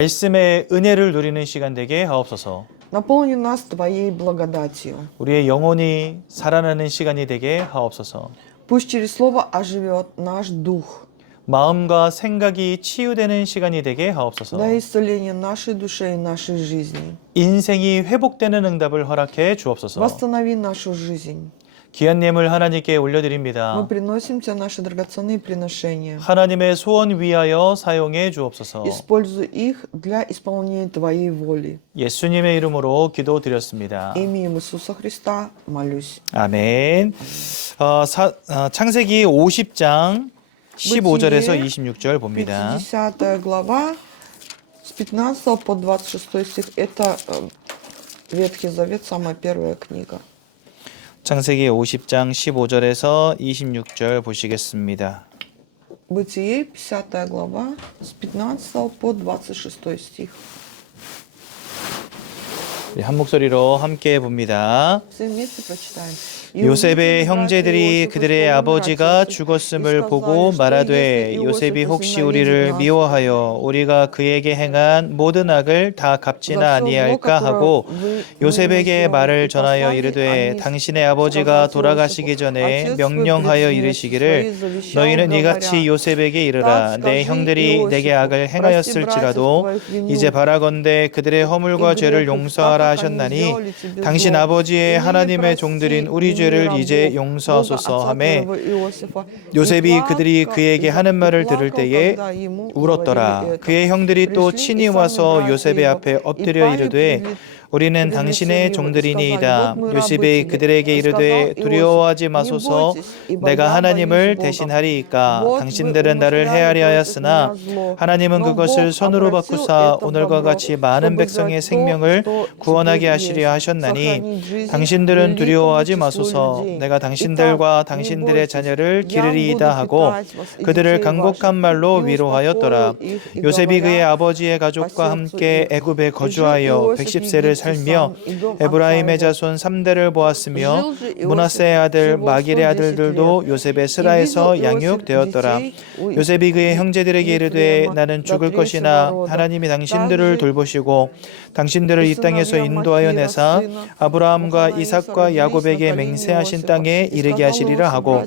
말씀의 은혜를 누리는 시간 되게 하옵소서. Наполни нас Твоей благодатью. 우리의 영혼이 살아나는 시간이 되게 하옵소서. Пусть через Слово оживет наш дух. 마음과 생각이 치유되는 시간이 되게 하옵소서. Дай исцеление нашей душе и нашей жизни. 인생이 회복되는 응답을 허락해 주옵소서. Восстанови нашу жизнь. 귀한 예물 하나님께 Мы 올려드립니다. приносим Тебе наши драгоценные приношения. 하나님의 소원 위하여 사용해 주옵소서. Используй их для исполнения Твоей воли. 예수님의 이름으로 기도드렸습니다. Именем Иисуса Христа молюсь. 아멘. 창세기 50장 15절에서 26절 봅니다. 50 глава с 15 по 26 стих. Это Ветхий Завет, самая первая книга. 창세기 50장 15절에서 26절 보시겠습니다. Бытие, 50 глава, с 15 по 26 стих. 한 목소리로 함께 봅니다. Все вместе прочитаем. 요셉의 형제들이 그들의 아버지가 죽었음을 보고 말하되 요셉이 혹시 우리를 미워하여 우리가 그에게 행한 모든 악을 다 갚지나 아니할까 하고 요셉에게 말을 전하여 이르되 당신의 아버지가 돌아가시기 전에 명령하여 이르시기를 너희는 이같이 요셉에게 이르라 내 형들이 내게 악을 행하였을지라도 이제 바라건대 그들의 허물과 죄를 용서하라 하셨나니 당신 아버지의 하나님의 종들인 우리 죄를 이제 용서하소서 하매 요셉이 그들이 그에게 하는 말을 들을 때에 울었더라. 그의 형들이 또 친히 와서 요셉의 앞에 엎드려 이르되 우리는 당신의 종들이니이다. 요셉이 그들에게 이르되 두려워하지 마소서 내가 하나님을 대신하리이까 당신들은 나를 해하려 하였으나 하나님은 그것을 선으로 바꾸사 오늘과 같이 많은 백성의 생명을 구원하게 하시려 하셨나니 당신들은 두려워하지 마소서 내가 당신들과 당신들의 자녀를 기르리이다 하고 그들을 간곡한 말로 위로하였더라. 요셉이 그의 아버지의 가족과 함께 애굽에 거주하여 110세를 살며 에브라임의 자손 3대를 보았으며 므낫세의 아들 마길의 아들들도 요셉의 스라에서 양육되었더라. 요셉이 그의 형제들에게 이르되 나는 죽을 것이나 하나님이 당신들을 돌보시고 당신들을 이 땅에서 인도하여 내사 아브라함과 이삭과 야곱에게 맹세하신 땅에 이르게 하시리라 하고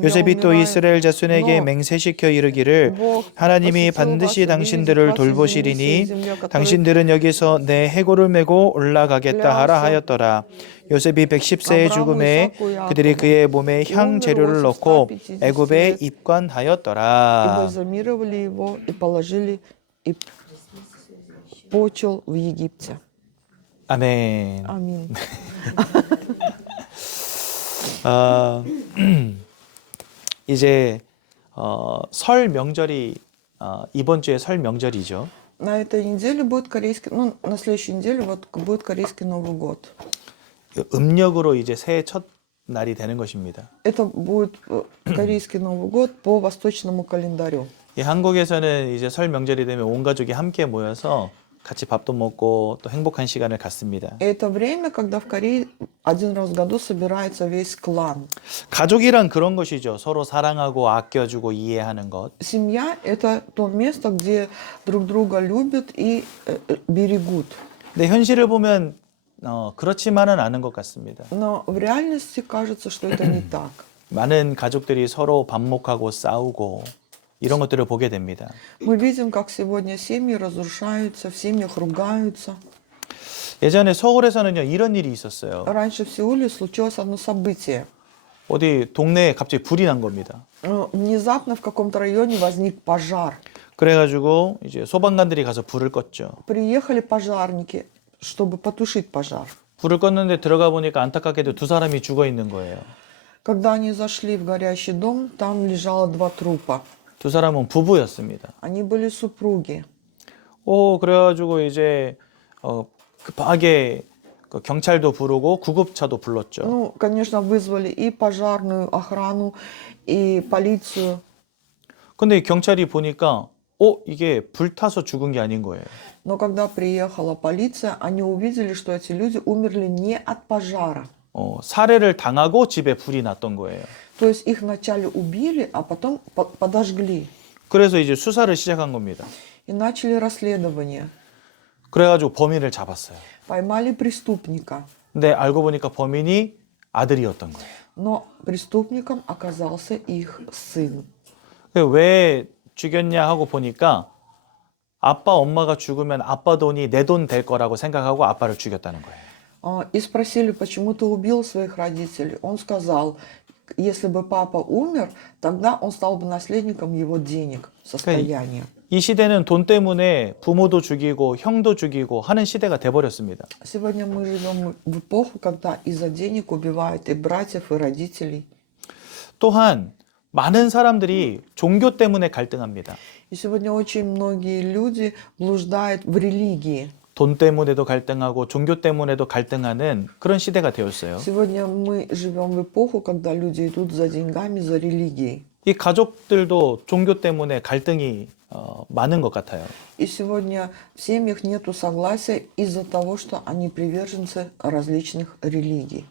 요셉이 또 이스라엘 자손에게 맹세시켜 이르기를 하나님이 반드시 당신들을 돌보시리니 당신들은 여기서 내 해골을 메고 올라가겠다 하라 하였더라. 요셉이 110세의 죽음에 그들이 그의 몸에 향 재료를 넣고 애굽에 입관하였더라. Почел в Египте. 아멘. Аминь. 이제 설 명절이 이번 주에 설 명절이죠. На этой неделе будет корейский, ну, на следующей неделе вот будет корейский Новый год. 음력으로 이제 새해 첫 날이 되는 것입니다. Это будет корейский Новый год по восточному календарю. 한국에서는 이제 설 명절이 되면 온 가족이 함께 모여서 같이 밥도 먹고 또 행복한 시간을 갖습니다. Это время, когда в Корее один раз в году собирается весь клан. 가족이란 그런 것이죠. 서로 사랑하고 아껴주고 이해하는 것. Семья – это то место, где друг друга любят и берегут. 근데 현실을 보면 그렇지만은 않은 것 같습니다. Но в реальности кажется, что это не так. 많은 가족들이 서로 반목하고 싸우고 이런 것들을 보게 됩니다. Мы видим, как сегодня семьи разрушаются, в семьях ругаются. 예전에 서울에서는요 이런 일이 있었어요. Раньше в Сеуле случилось одно событие. 어디 동네에 갑자기 불이 난 겁니다. Внезапно в каком-то районе возник пожар. 그래가지고 이제 소방관들이 가서 불을 껐죠. Приехали пожарники, чтобы потушить пожар. 불을 껐는데 들어가 보니까 안타깝게도 2사람이 죽어 있는 거예요. Когда они зашли в горящий дом, там лежало 2 трупа. 2사람은 부부였습니다. Они были супруги. 그래가지고 이제 급하게 경찰도 부르고 구급차도 불렀죠. Ну, конечно, вызвали и пожарную охрану, и полицию. 근데 경찰이 보니까 이게 불타서 죽은 게 아닌 거예요. Но когда приехала полиция, они увидели, что эти люди умерли не от пожара. 살해를 당하고 집에 불이 났던 거예요. То есть их вначале убили, а потом подожгли. 그래서 이제 수사를 시작한 겁니다. и начали расследование. 그래가지고 범인을 잡았어요. Поймали преступника, 근데 알고 보니까 범인이 아들이었던 거예요. но преступником оказался их сын. 왜 죽였냐 하고 보니까 아빠 엄마가 죽으면 아빠 돈이 내 돈 될 거라고 생각하고 아빠를 죽였다는 거예요. И спросили, почему ты убил своих родителей. Он сказал, если бы папа умер, тогда он стал бы наследником его денег, состояния. 이 시대는 돈 때문에 부모도 죽이고 형도 죽이고 하는 시대가 돼버렸습니다. Сегодня мы живем в эпоху, когда из-за денег убивают и братьев, и родителей. 또한 많은 사람들이 종교 때문에 갈등합니다. И сегодня очень многие люди блуждают в религии. 돈 때문에도 갈등하고 종교 때문에도 갈등하는 그런 시대가 되었어요. Сегодня мы живем в эпоху, когда люди идут за деньгами, за религией. 이 가족들도 종교 때문에 갈등이 많은 것 같아요. И сегодня в семьях нету согласия из-за того, что они приверженцы различных религий.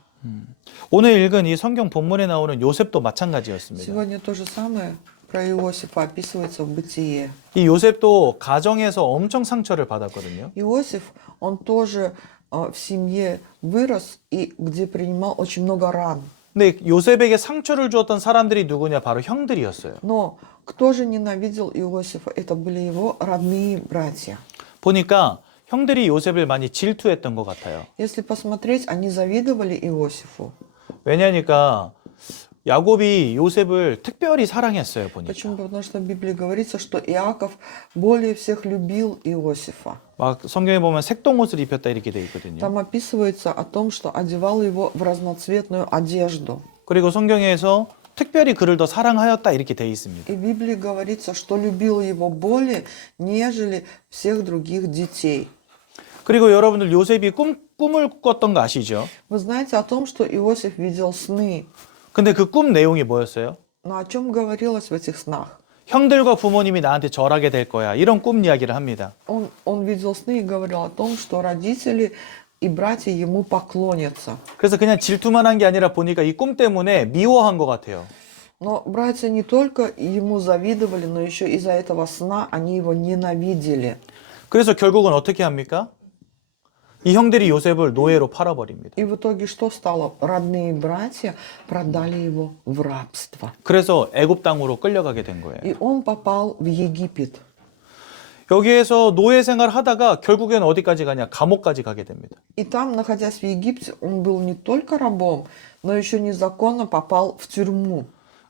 오늘 읽은 이 성경 본문에 나오는 요셉도 마찬가지였습니다. Сегодня то же самое про Иосифа описывается в Бытие. 이 요셉도 가정에서 엄청 상처를 받았거든요. Иосиф, он тоже в семье вырос и где принимал очень много ран. 근데 요셉에게 상처를 주었던 사람들이 누구냐? 바로 형들이었어요. Но кто же ненавидел Иосифа? Это были его родные братья. 보니까 형들이 요셉을 많이 질투했던 것 같아요. Если посмотреть, они завидовали Иосифу. 왜냐니까 야곱이 요셉을 특별히 사랑했어요, 보니까. Почему? Потому что в Библии говорится, что Иаков более всех любил Иосифа. 막 성경에 보면 색동옷을 입혔다 이렇게 돼 있거든요. Там описывается о том, что одевал его в разноцветную одежду. 그리고 성경에서 특별히 그를 더 사랑하였다 이렇게 돼 있습니다. И в Библии говорится, что любил его более, нежели всех других детей. 그리고 여러분들 요셉이 꿈을 꿨던 거 아시죠? Вы знаете о том, что Иосиф видел сны. 근데 그 꿈 내용이 뭐였어요? Но о чем говорилось в этих снах? 형들과 부모님이 나한테 절하게 될 거야. 이런 꿈 이야기를 합니다. Он видел сны и говорил о том, что родители и братья ему поклонятся. 그래서 그냥 질투만 한 게 아니라 보니까 이 꿈 때문에 미워한 것 같아요. Но братья не только ему завидовали, но еще из-за этого сна они его ненавидели. 그래서 결국은 어떻게 합니까? 이 형들이 요셉을 노예로 팔아버립니다. И в итоге что стало? Родные братья продали его в рабство. 그래서 애굽 땅으로 끌려가게 된 거예요. И он попал в Египет. 여기에서 노예 생활 하다가 결국엔 어디까지 가냐? 감옥까지 가게 됩니다. И там, находясь в Египте, он был не только рабом, но еще незаконно попал в тюрьму.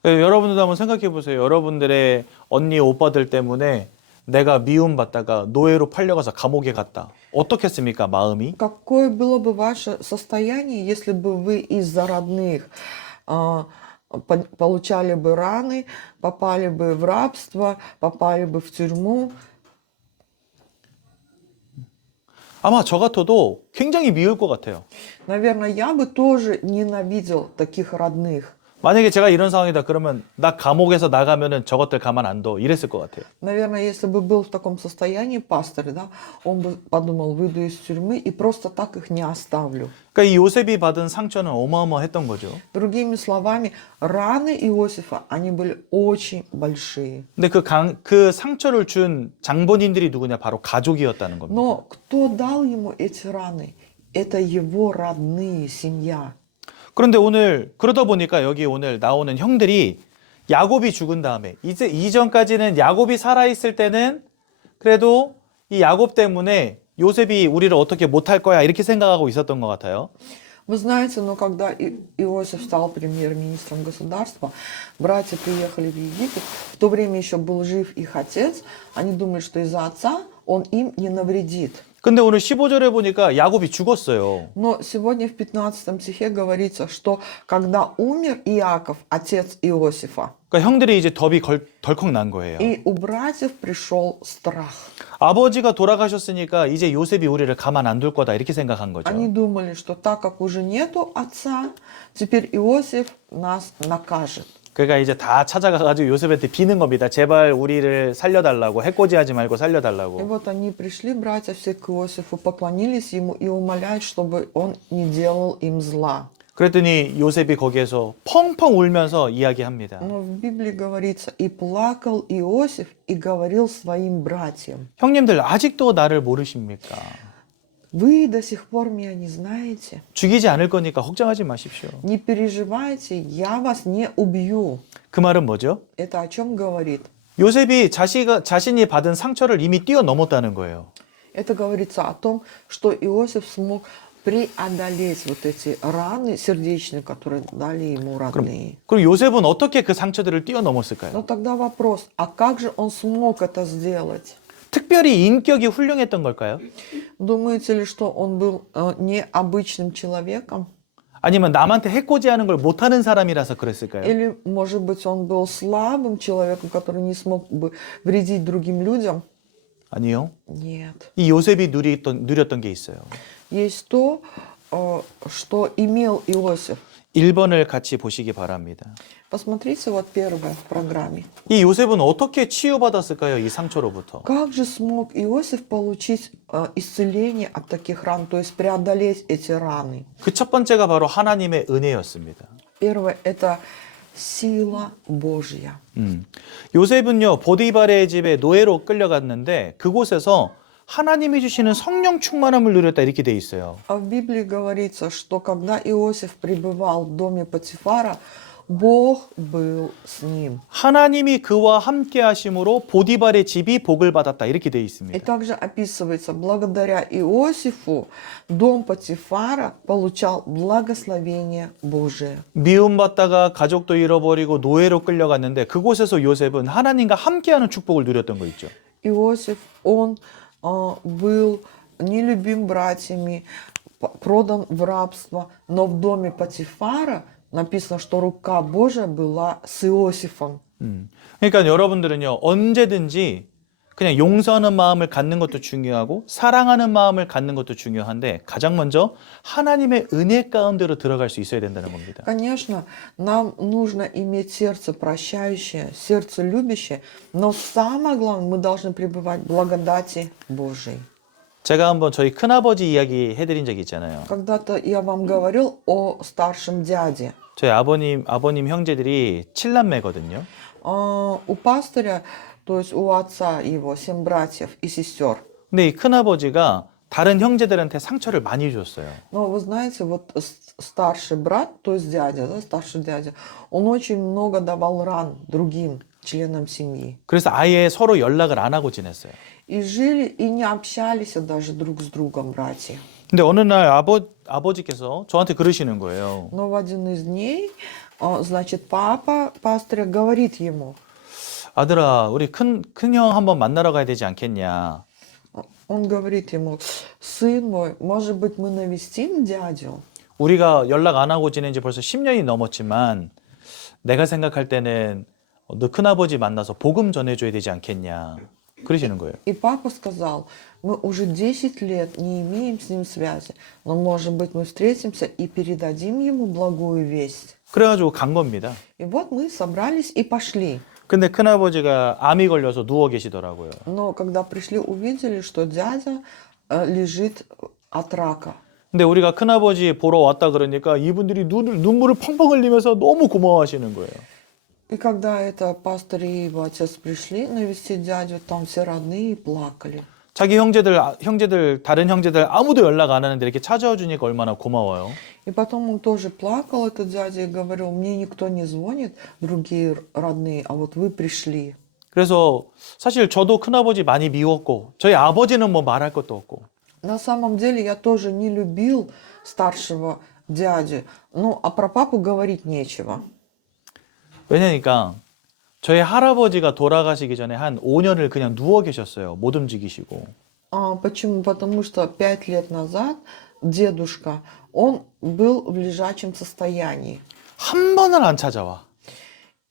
여러분들도 한번 생각해 보세요. 여러분들의 언니 오빠들 때문에 내가 미움받다가 노예로 팔려가서 감옥에 갔다. 어떻겠습니까? 마음이? Какое было бы ваше состояние, если бы вы из-за родных получали бы раны, попали бы в рабство, попали бы в тюрьму? 아마 저 같아도 굉장히 미울 것 같아요. Наверное, я бы тоже ненавидел таких родных. 만약에 제가 이런 상황이다 그러면 나 감옥에서 나가면은 저것들 가만 안 둬 이랬을 것 같아요. Наверное, если бы был в таком состоянии пастор, да, он бы подумал, выйду из тюрьмы и просто так их не оставлю. 그러니까 이 요셉이 받은 상처는 어마어마했던 거죠. Другими словами, раны Иосифа, они были очень большие. 근데 그 상처를 준 장본인들이 누구냐? 바로 가족이었다는 겁니다. Но кто дал ему эти раны? Это его родные, семья. 그런데 오늘 그러다 보니까 여기 오늘 나오는 형들이 야곱이 죽은 다음에 이제 이전까지는 야곱이 살아있을 때는 그래도 이 야곱 때문에 요셉이 우리를 어떻게 못할 거야 이렇게 생각하고 있었던 것 같아요. Вы знаете, но когда Иосиф стал премьер-министром государства, братья приехали в Египет, в то время еще был жив их отец, они думали, что из-за отца он им не навредит. 근데 오늘 15절에 보니까 야곱이 죽었어요. Но сегодня в 15 стихе говорится, что когда умер Иаков, отец Иосифа, 그러니까 형들이 이제 덜컥 난 거예요. и у братьев пришел страх. 아버지가 돌아가셨으니까 이제 요셉이 우리를 가만 안 둘 거다 이렇게 생각한 거죠. Они думали, что так как уже нету отца, теперь Иосиф нас накажет. 그러니까 이제 다 찾아가가지고 요셉한테 비는 겁니다. 제발 우리를 살려달라고 해코지하지 말고 И 살려달라고. вот они пришли, братья все к Иосифу, поклонились ему и умоляют, чтобы он не делал им зла. 그랬더니 요셉이 거기에서 펑펑 울면서 이야기합니다. Но в Библии говорится, и плакал Иосиф, и говорил своим братьям, 형님들 아직도 나를 모르십니까? вы до сих пор меня не знаете? 죽이지 않을 거니까 걱정하지 마십시오. Не переживайте, я вас не убью. 그 말은 뭐죠? Это о чем говорит? 요셉이 자신이 받은 상처를 이미 뛰어넘었다는 거예요. Это говорится о том, что Иосиф смог преодолеть вот эти раны сердечные, которые дали ему родные. 그럼 요셉은 어떻게 그 상처들을 뛰어넘었을까요? Но тогда вопрос, а как же он смог это сделать? 특별히 인격이 훌륭했던 걸까요? Думаете ли, что он был необычным человеком? 아니면 남한테 해코지하는 걸 못하는 사람이라서 그랬을까요? Или, может быть, он был слабым человеком, который не смог бы вредить другим людям? 아니요. Нет. 이 요셉이 누렸던 게 있어요. Есть то, что имел Иосиф. 1번을 같이 보시기 바랍니다. Посмотрите вот первое в программе. 이 요셉은 어떻게 치유받았을까요? 이 상처로부터. Как же смог Иосиф получить исцеление от таких ран, то есть преодолеть эти раны? 그 첫 번째가 바로 하나님의 은혜였습니다. Первое – это сила Божья. 요셉은요, 보디발의 집에 노예로 끌려갔는데 그곳에서 하나님이 주시는 성령 충만함을 누렸다 이렇게 돼 있어요. А в Библии говорится, что когда Иосиф пребывал в доме Патифара, Бог был с ним. 하나님이 그와 함께 하심으로 보디발의 집이 복을 받았다 이렇게 돼 И 있습니다. также описывается, благодаря Иосифу дом Патифара получал благословение Божие. 미움받다가 가족도 잃어버리고 노예로 끌려갔는데 그곳에서 요셉은 하나님과 함께하는 축복을 누렸던 거 있죠. Иосиф, он был нелюбим братьями, продан в рабство, но в доме Патифара написано, что рука Божия была с Иосифом. 그러니까 여러분들은요, 언제든지 그냥 용서하는 마음을 갖는 것도 중요하고 사랑하는 마음을 갖는 것도 중요한데 가장 먼저 하나님의 은혜 가운데로 들어갈 수 있어야 된다는 겁니다. Конечно, нам нужно иметь сердце прощающее, сердце любящее, но самое главное, мы должны пребывать в благодати Божией. 제가 한번 저희 큰아버지 이야기 해드린 적이 있잖아요. Когда-то я вам говорил о старшем дяде. 저희 아버님 형제들이 7남매거든요. У пастыря, то есть у отца его 7 братьев и сестер. 근데 이 큰아버지가 다른 형제들한테 상처를 많이 줬어요. Но вы знаете, вот старший брат, то есть дядя, да, старший дядя, он очень много давал ран другим членам семьи. 그래서 아예 서로 연락을 안 하고 지냈어요. И жили, и не общались даже друг с другом братья. 근데 어느 날 아버지께서 저한테 그러시는 거예요. Но в один из дней, значит, папа пастыря говорит ему, 아들아, 우리 큰형 한번 만나러 가야 되지 않겠냐? он говорит ему, сын мой, может быть, мы навестим дядю? 우리가 연락 안 하고 지낸 지 벌써 10년이 넘었지만 내가 생각할 때는 너 큰아버지 만나서 복음 전해줘야 되지 않겠냐? 그러시는 거예요. И папа сказал, мы уже 10 лет не имеем с ним связи, но, может быть, мы встретимся и передадим ему благую весть. 그래가지고 간 겁니다. И вот мы собрались и пошли. 근데 큰아버지가 암이 걸려서 누워 계시더라고요. Но когда пришли, увидели, что дядя лежит от рака. 근데 우리가 큰아버지 보러 왔다 그러니까 이분들이 눈물을 펑펑 흘리면서 너무 고마워하시는 거예요. И когда это пастор и его отец пришли навестить дядю, там все родные плакали. 자기 다른 형제들 아무도 연락 안 하는데 이렇게 찾아와 주니까 얼마나 고마워요. И потом он тоже плакал, этот дядя, и говорил, мне никто не звонит, другие родные, а вот вы пришли. 그래서 사실 저도 큰아버지 많이 미웠고 저희 아버지는 뭐 말할 것도 없고. На самом деле я тоже не любил старшего дядю, ну а про папу говорить нечего. 왜냐니까 저희 할아버지가 돌아가시기 전에 한 5년을 그냥 누워 계셨어요. 못 움직이시고. Почему? Потому что 5 лет назад дедушка, он был в лежачем состоянии. 한 번을 안 찾아와.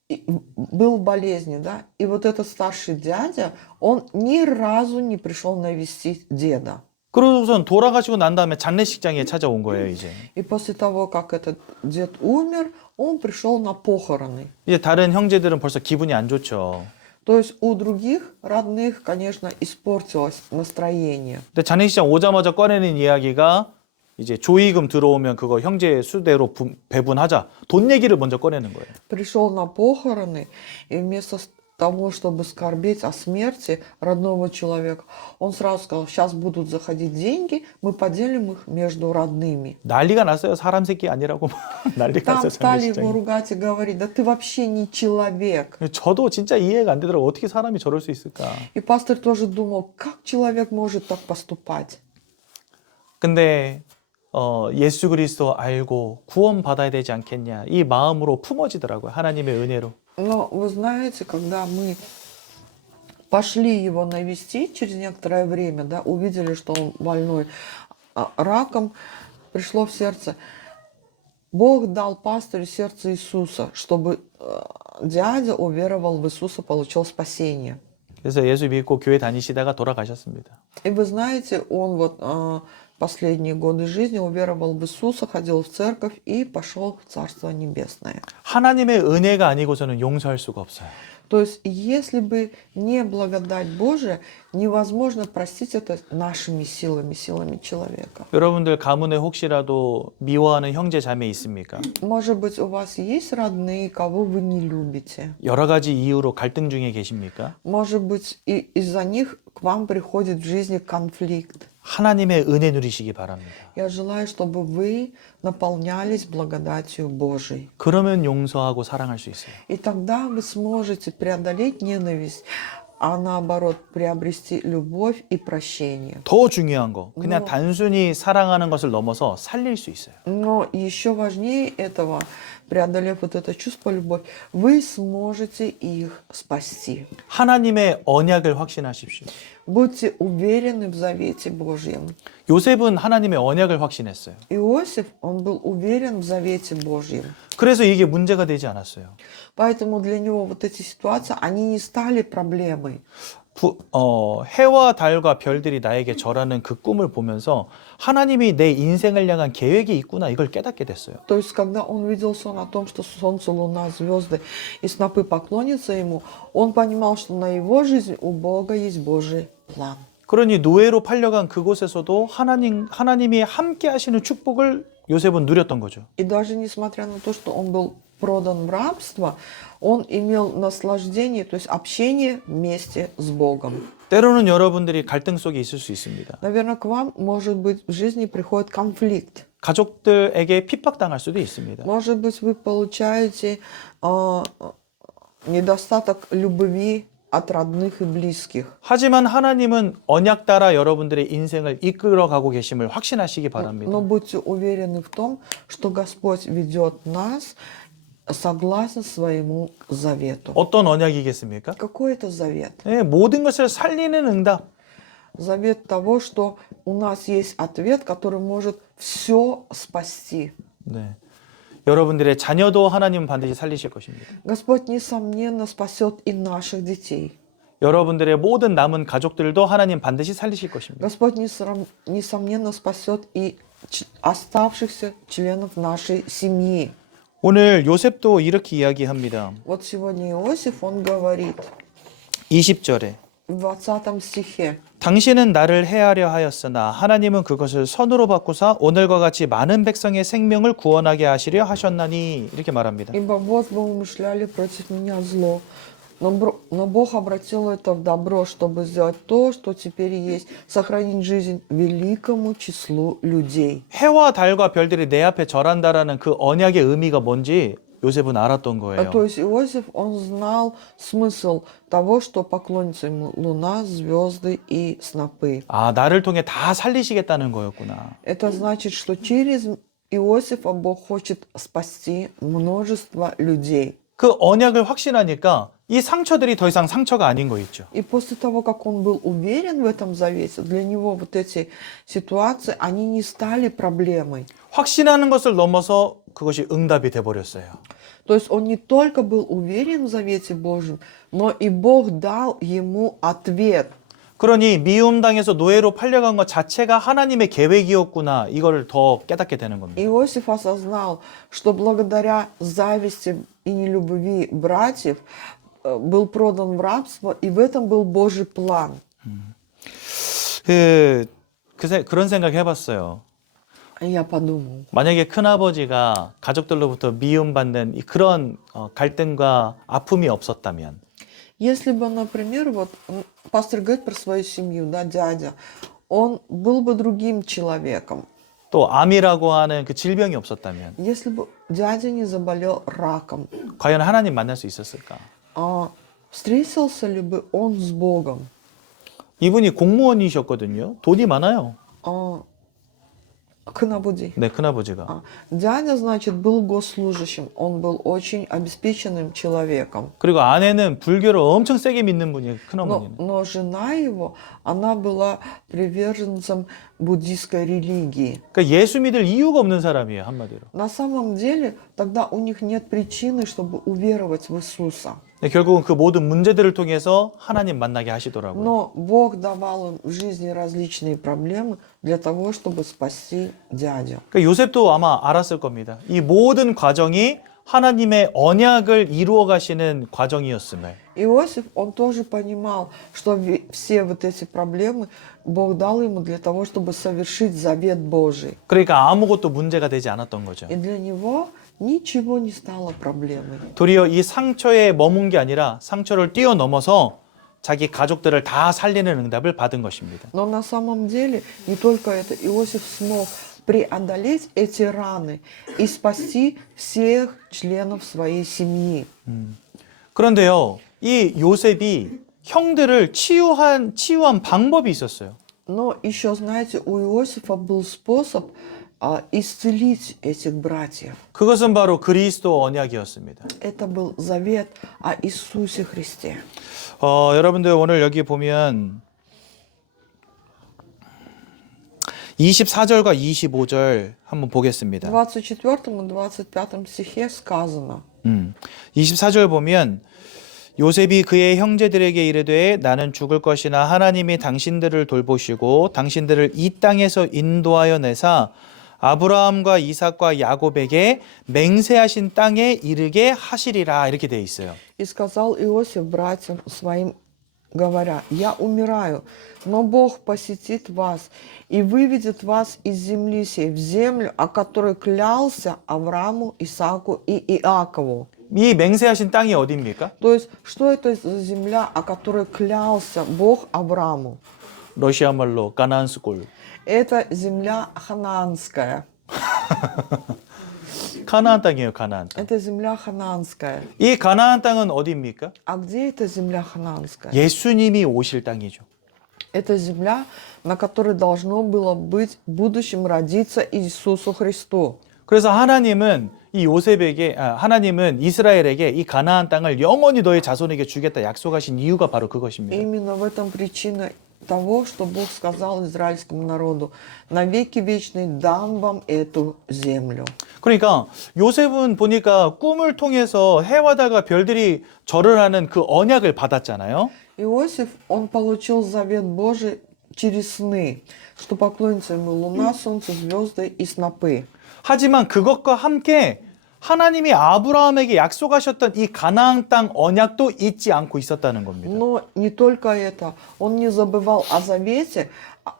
Был в болезни, да? И вот этот старший дядя, он ни разу не пришел навестить деда. 그러고선 돌아가시고 난 다음에 장례식장에 찾아온 거예요, 이제. И после того, как этот дед умер, он пришел на похороны. 이제 다른 형제들은 벌써 기분이 안 좋죠. То есть у других родных, конечно, испортилось настроение. 근데 장례식장 오자마자 꺼내는 이야기가 이제 조의금 들어오면 그거 형제 수대로 배분하자. 돈 얘기를 먼저 꺼내는 거예요. Пришел на похороны, и вместо того, чтобы скорбеть о смерти родного человека, он сразу сказал, сейчас будут заходить деньги, мы поделим их между родными. 난리가 났어요. 사람 새끼 아니라고 난리가 Там 났어요. стали его 장례식장에. ругать и говорить, да ты вообще не человек. 저도 진짜 이해가 안 되더라고요. 어떻게 사람이 저럴 수 있을까. И пастор тоже думал, как человек может так поступать? 근데 예수 그리스도 알고 구원 받아야 되지 않겠냐. 이 마음으로 품어지더라고요. 하나님의 은혜로. Но вы знаете, когда мы пошли его навестить через некоторое время, да, увидели, что он больной раком, пришло в сердце. Бог дал пастырю сердце Иисуса, чтобы дядя уверовал в Иисуса, получил спасение. 그래서 예수 믿고 교회 다니시다가 돌아가셨습니다. И вы знаете, он вот последние годы жизни уверовал в Иисуса, ходил в церковь и пошел в Царство Небесное. 하나님의 은혜가 아니고서는 용서할 수가 없어요. То есть, если бы не благодать Божия, невозможно простить это нашими силами, силами человека. 여러분들 가문에 혹시라도 미워하는 형제 자매 있습니까? Может быть, у вас есть родные, кого вы не любите? 여러 가지 이유로 갈등 중에 계십니까? Может быть, и из-за них к вам приходит в жизни конфликт. 하나님의 은혜 누리시기 바랍니다. Я желаю, чтобы вы наполнялись благодатью Божией. 그러면 용서하고 사랑할 수 있어요. И тогда вы сможете преодолеть ненависть, а наоборот приобрести любовь и прощение. 더 중요한 거, 그냥 단순히 사랑하는 것을 넘어서 살릴 수 있어요. Но еще важнее этого, преодолев вот это чувство любовь, вы сможете их спасти. 하나님의 언약을 확신하십시오. Будьте уверены в завете Божьем. 요셉은 하나님의 언약을 확신했어요. Иосиф, он был уверен в завете Божьем. 그래서 이게 문제가 되지 않았어요. Поэтому для него вот эти ситуации, они не стали проблемой. 해와 달과 별들이 나에게 절하는 그 꿈을 보면서 하나님이 내 인생을 향한 계획이 있구나 이걸 깨닫게 됐어요. То есть, когда он видел сон о том, что солнце, луна, звезды и снопы поклонятся ему, он понимал, что на его жизнь у Бога есть Божий план. 그러니 노예로 팔려간 그곳에서도 하나님이 함께 하시는 축복을 요셉은 누렸던 거죠. И даже несмотря на то, что он был продан в рабство, он имел наслаждение, то есть общение вместе с Богом. 때로는 여러분들이 갈등 속에 있을 수 있습니다. Наверное, к вам, может быть, в жизни приходит конфликт. 가족들에게 핍박당할 수도 있습니다. Может быть, вы получаете недостаток любви от родных и близких. 하지만 하나님은 언약 따라 여러분들의 인생을 이끌어가고 계심을 확신하시기 바랍니다. Но будьте уверены в том, что Господь ведет нас согласно своему завету. 어떤 언약이겠습니까? Какой это завет? 네, 모든 것을 살리는 응답. Завет того, что у нас есть ответ, который может все спасти. 네. 여러분들의 자녀도 하나님은 반드시 살리실 것입니다. Господь, несомненно, спасет и наших детей. 여러분들의 모든 남은 가족들도 하나님 반드시 살리실 것입니다. Господь, несомненно, спасет и оставшихся членов нашей семьи. 오늘 요셉도 이렇게 이야기합니다. Вот сегодня Иосиф, он говорит 20절에 в 20 стихе. 당신은 나를 해하려 하였으나 하나님은 그것을 선으로 바꾸사 오늘과 같이 많은 백성의 생명을 구원하게 하시려 하셨나니 이렇게 말합니다. Ибо вот вы умышляли против меня зло, но Бог обратил это в добро, чтобы сделать то, что теперь есть, сохранить жизнь великому числу людей. 해와 달과 별들이 내 앞에 절한다라는 그 언약의 의미가 뭔지 요셉은 알았던 거예요. То есть Иосиф, он знал смысл того, что поклонятся ему луна, звезды и снопы. 아, 나를 통해 다 살리시겠다는 거였구나. Это значит, что через Иосифа Бог хочет спасти множество людей. 그 언약을 확신하니까 이 상처들이 더 이상 상처가 아닌 거 있죠. И после того, как он был уверен в этом завете, для него вот эти ситуации, они не стали проблемой. 확신하는 것을 넘어서 그것이 응답이 돼버렸어요. То есть он не только был уверен в завете Божьем, но и Бог дал ему ответ. 그러니 미움당해서 노예로 팔려간 것 자체가 하나님의 계획이었구나 이걸 더 깨닫게 되는 겁니다. Иосиф осознал, что благодаря зависти и нелюбви братьев был продан в рабство, и в этом был Божий план. 그런 생각 해봤어요. Я подумал, 만약에 큰아버지가 가족들로부터 미움받는 그런 갈등과 아픔이 없었다면 если бы, например, вот пастор говорит про свою семью, да, дядя, он был бы другим человеком. 또 암이라고 하는 그 질병이 없었다면 Если бы дядя не заболел раком, 과연 하나님 만날 수 있었을까? встретился ли бы он с Богом? 이분이 공무원이셨거든요. 돈이 많아요. Канабуди. 네, 큰아버지가. Дядя, значит, был госслужащим. Он был очень обеспеченным человеком. 그리고 아내는 불교를 엄청 세게 믿는 분이에요. 큰어머니는. Но жена его, она была приверженцем буддийской религии. 그러니까 예수 믿을 이유가 없는 사람이에요, 한마디로. На самом деле, тогда у них нет причины, чтобы уверовать в Иисуса. 네, 결국은 그 모든 문제들을 통해서 하나님 만나게 하시더라고요. Но Бог давал им в жизни различные проблемы для того, чтобы спасти дядю. 그러니까 요셉도 아마 알았을 겁니다. 이 모든 과정이 하나님의 언약을 이루어 가시는 과정이었음을. Иосиф, он тоже понимал, что все вот эти проблемы Бог дал ему для того, чтобы совершить завет Божий. 그러니까 아무것도 문제가 되지 않았던 거죠. И для него ничего не стало проблемой. 도리어 이 상처에 머문 게 아니라 상처를 뛰어넘어서 자기 가족들을 다 살리는 응답을 받은 것입니다. Но на самом деле не только это, Иосиф смог преодолеть эти раны и спасти всех членов своей семьи. 그런데요, 이 요셉이 형들을 치유한 방법이 있었어요. Но еще, знаете, у Иосифа был способ исцелить этих братьев. 그것은 바로 그리스도 언약이었습니다. Это был завет о Иисусе Христе. 여러분들 오늘 여기 보면 24절과 25절 한번 보겠습니다. В 24 и 25 стихе сказано. 24절 보면 요셉이 그의 형제들에게 이르되 나는 죽을 것이나 하나님이 당신들을 돌보시고 당신들을 이 땅에서 인도하여 내사 아브라함과 이삭과 야곱에게 맹세하신 땅에 이르게 하시리라 이렇게 돼 있어요. И сказал Иосиф братьям своим, говоря, я умираю, но Бог посетит вас и выведет вас из земли сей в землю, о которой клялся Аврааму, Исааку и Иакову. 이 맹세하신 땅이 어디입니까? То есть, что это за земля, о которой клялся Бог Аврааму? 러시아 말로 가나안스골. Это земля ханаанская. 가나안 땅이에요, 가나안 땅. Это земля ханаанская. 이 가나안 땅은 어디입니까? А где эта земля ханаанская? 예수님이 오실 땅이죠. Это земля, на которой должно было быть в будущем родиться Иисусу Христу. 그래서 하나님은 하나님은 이스라엘에게 이 가나안 땅을 영원히 너의 자손에게 주겠다 약속하신 이유가 바로 그것입니다. Именно в этом причина того, что Бог сказал израильскому народу, навеки вечный дам вам эту землю. 그러니까 요셉은 보니까 꿈을 통해서 해와 달과 별들이 절을 하는 그 언약을 받았잖아요. Иосиф, он получил завет Божий через сны, что поклонится ему луна, солнце, звезды и снопы. 하지만 그것과 함께 하나님이 아브라함에게 약속하셨던 이 가나안 땅 언약도 잊지 않고 있었다는 겁니다. Но не только это, он не забывал о завете,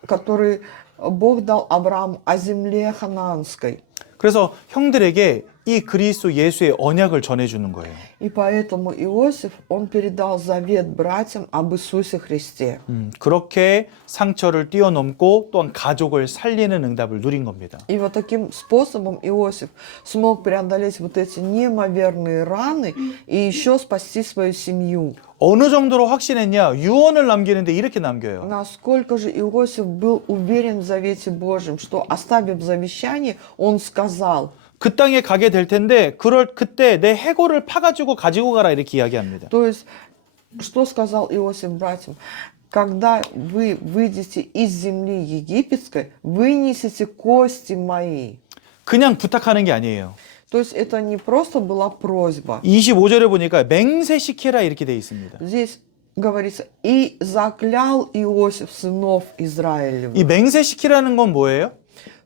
который Бог дал Аврааму, о земле ханаанской. 그래서 형들에게 이 그리스도 예수의 언약을 전해주는 거예요. И поэтому Иосиф, он передал завет братьям об Иисусе Христе. 그렇게 상처를 뛰어넘고 또한 가족을 살리는 응답을 누린 겁니다. И вот таким способом Иосиф смог преодолеть вот эти неимоверные раны и еще спасти свою семью. 어느 정도로 확신했냐? 유언을 남기는데 이렇게 남겨요. Насколько же Иосиф был уверен в завете Божьем, что, оставив завещание, он сказал, 그 땅에 가게 될 텐데 그때 내 해골을 파가지고 가지고 가라 이렇게 이야기합니다. то есть, что сказал Иосиф братьям? Когда вы выйдете из земли египетской, вынесите кости мои. 그냥 부탁하는 게 아니에요. То есть это не просто была просьба. 25절에 보니까 맹세시키라 이렇게 돼 있습니다. Здесь говорится, и заклял Иосиф сынов Израилевых. 이 맹세시키라는 건 뭐예요?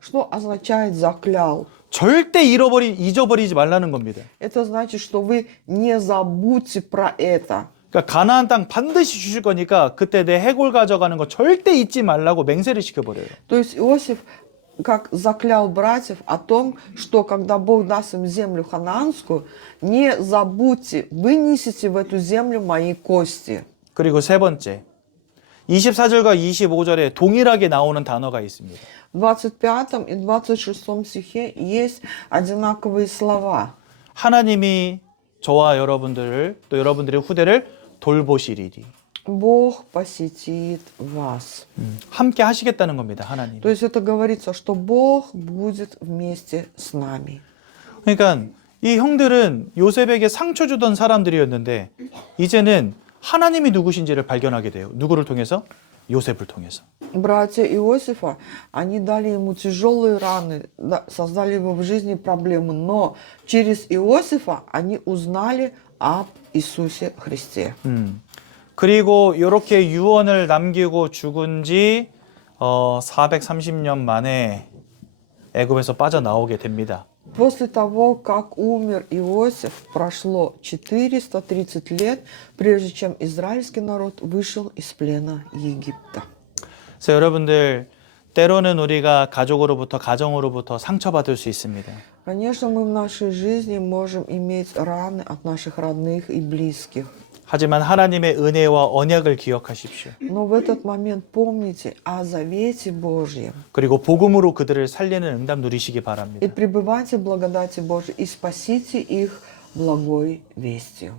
Что означает заклял? 절대 잊어버리지 말라는 겁니다. Это значит, что вы не забудьте про это. 그러니까 가나안 땅 반드시 주실 거니까 그때 내 해골 가져가는 거 절대 잊지 말라고 맹세를 시켜버려요. То есть Иосиф как заклял братьев о том, что когда Бог даст им землю ханаанскую, не забудьте, вынесите в эту землю мои кости. 그리고 세 번째, 24절과 25절에 동일하게 나오는 단어가 있습니다. В 25 и 26 стихе есть одинаковые слова. 하나님이 저와 여러분들을 또 여러분들의 후대를 돌보시리니. Бог посетит вас. 함께 하시겠다는 겁니다. 하나님. То есть это говорится, что Бог будет вместе с нами. 그러니까 이 형들은 요셉에게 상처 주던 사람들이었는데 이제는 하나님이 누구신지를 발견하게 돼요. 누구를 통해서? 요셉을 통해서. Братья Иосифа, они дали ему тяжелые раны, создали его в жизни проблемы, но через Иосифа они узнали об Иисусе Христе. 그리고 이렇게 유언을 남기고 죽은 지 430년 만에 애굽에서 빠져나오게 됩니다. После того, как умер Иосиф, прошло 430 лет, прежде чем израильский народ вышел из плена Египта. 그래서 여러분들 때로는 우리가 가정으로부터 상처받을 수 있습니다. Конечно, мы в нашей жизни можем иметь раны от наших родных и близких. 하지만 하나님의 은혜와 언약을 기억하십시오. Но в этот момент помните о завете Божьем. 그리고 복음으로 그들을 살리는 응답 누리시기 바랍니다. И пребывайте в благодати Божией, и спасите их благой вестью.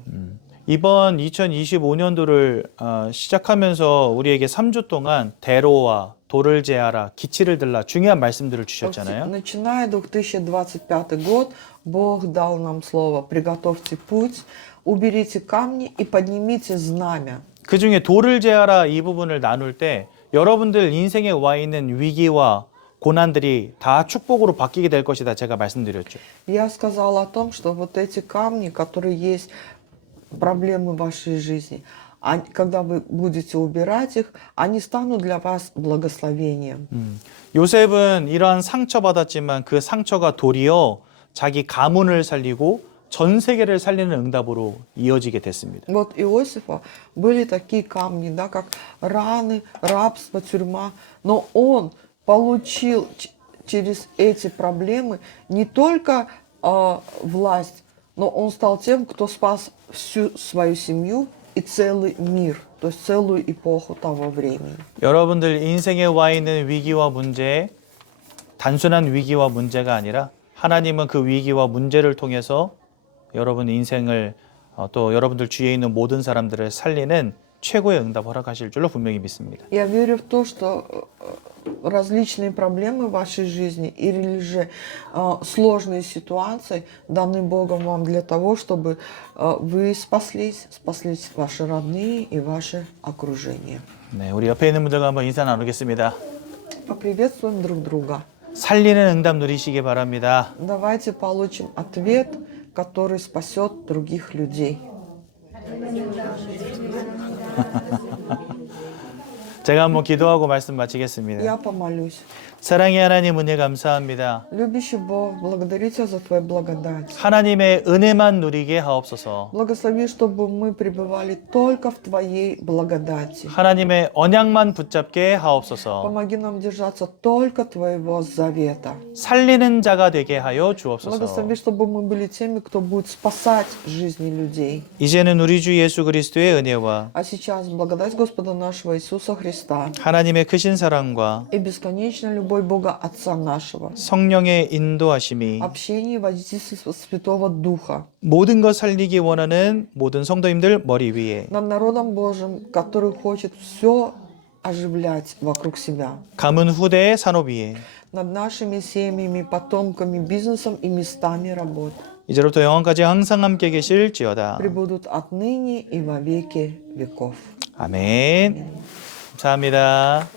이번 2025년도를 시작하면서 우리에게 3주 동안 대로와 돌을 제하라, 기치를 들라 중요한 말씀들을 주셨잖아요. Начиная 2025 год, Бог дал нам слово: приготовьте путь, уберите камни и поднимите знамя. 그 중에 돌을 제하라 이 부분을 나눌 때 여러분들 인생에 와 있는 위기와 고난들이 다 축복으로 바뀌게 될 것이다 제가 말씀드렸죠. Я сказала о том, что вот эти камни, которые есть, проблемы в вашей жизни, когда вы будете убирать их, они станут для вас благословением. 요셉은 이러한 상처받았지만 그 상처가 도리어 자기 가문을 살리고 전 세계를 살리는 응답으로 이어지게 됐습니다. Вот Иосифа были такие камни, да, как раны, рабство, тюрьма, но он получил через эти проблемы не только власть, но он стал тем, кто спас всю свою семью и целый мир, то есть целую эпоху того времени. 여러분들 인생에 와 있는 위기와 문제, 단순한 위기와 문제가 아니라 하나님은 그 위기와 문제를 통해서 여러분 인생을 또 여러분들 주위에 있는 모든 사람들을 살리는 최고의 응답 허락하실 줄로 분명히 믿습니다. Я верю в то, что различные проблемы в вашей жизни или же сложные ситуации даны Богом вам для того, чтобы вы спаслись ваши родные и ваше окружение. 네, 우리 옆에 있는 분들과 한번 인사 나누겠습니다. Поприветствуем друг друга. 살리는 응답 누리시기 바랍니다. Давайте получим ответ, который спасет других людей. 제가 한번 기도하고 말씀 마치겠습니다. Я помолюсь. 사랑의 하나님 은혜 감사합니다. Любящий Бог, благодарю Тебя за Твою благодать. 하나님의 은혜만 누리게 하옵소서. Благослови, чтобы мы пребывали только в Твоей благодати. 하나님의 언약만 붙잡게 하옵소서. Помоги нам держаться только Твоего завета. 살리는 자가 되게 하여 주옵소서. Благослови, чтобы мы были теми, кто будет спасать жизни людей. 이제는 우리 주 예수 그리스도의 은혜와 А сейчас благодать Господа нашего Иисуса Христа 하나님의 크신 사랑과 и бесконечная любовь Бога Отца нашего, 성령의 인도하심이 общение и водительство Святого Духа 모든 것 살리기 원하는 모든 성도님들 머리 위에 над народом Божьим, который хочет все оживлять вокруг себя, 가문 후대의 산업 위에 над нашими семьями, потомками, бизнесом и местами работы, 이제부터 영원까지 항상 함께 계실지어다. пребудут отныне и во веки веков. 아멘. 감사합니다.